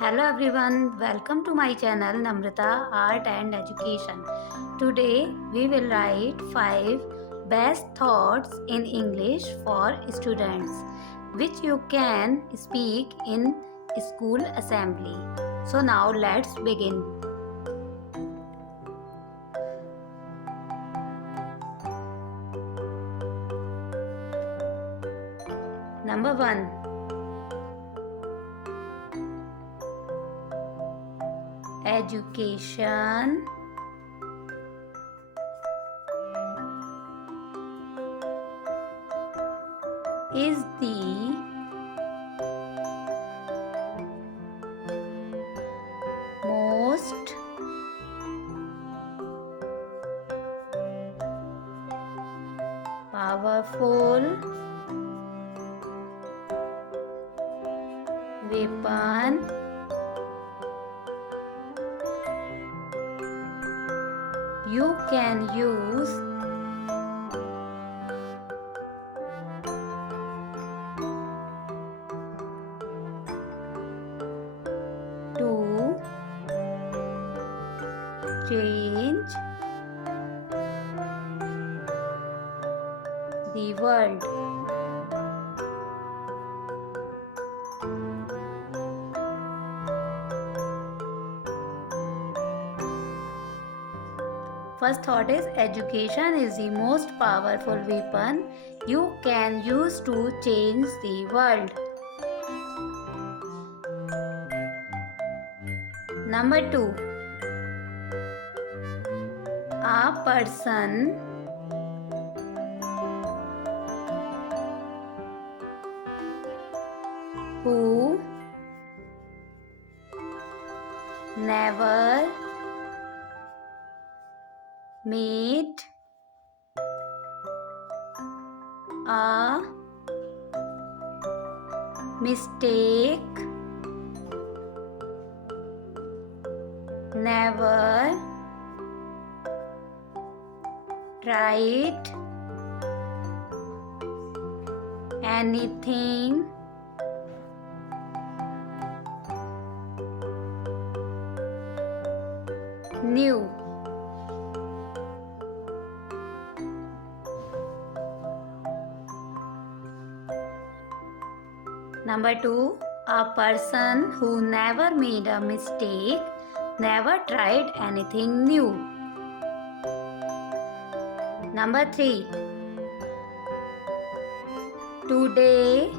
Hello everyone, welcome to my channel Namrata Art and Education. Today we will write 5 best thoughts in English for students which you can speak in school assembly. So now let's begin. Number 1. Education is the most powerful weapon you can use to change the world. First thought is education is the most powerful weapon you can use to change the world. Number 2. A person who never made a mistake, never tried anything new. Number 2. A person who never made a mistake, never tried anything new. Number 3. Today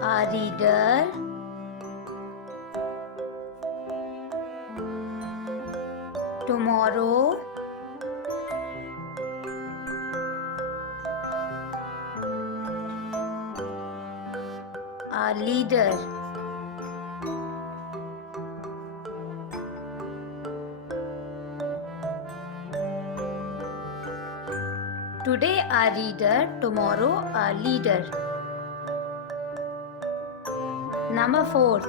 a reader tomorrow a leader. Today a reader, tomorrow a leader. Number 4.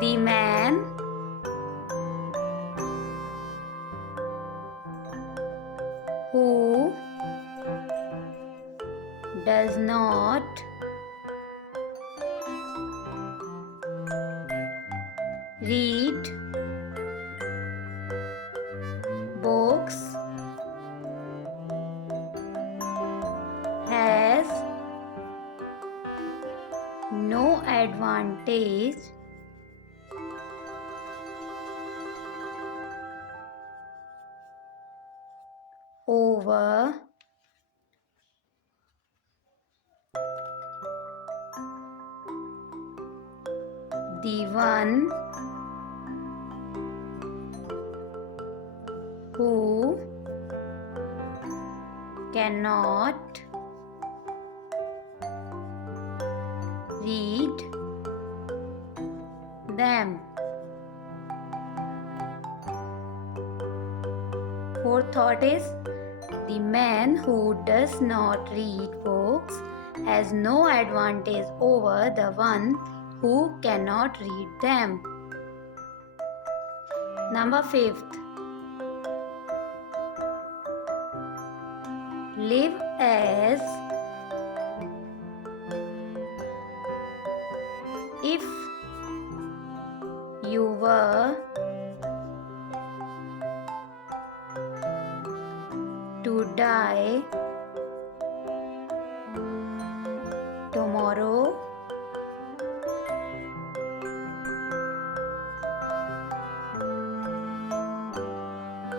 The man who does not read books has no advantage over the one who cannot read them. Fourth thought is the man who does not read books has no advantage over the one who cannot read them. Number 5. Live as if you were to die tomorrow.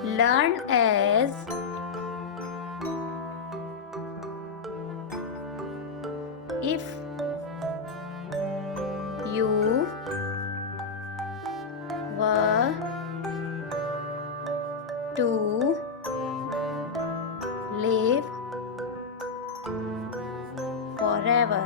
Learn as if you were to live forever.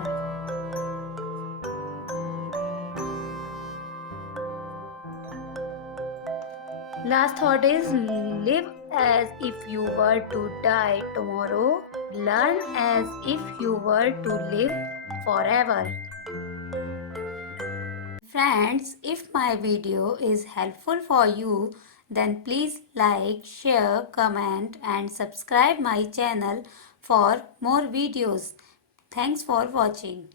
Last thought is live as if you were to die tomorrow. Learn as if you were to live forever. Friends, if my video is helpful for you, then please like, share, comment and subscribe my channel for more videos. Thanks for watching.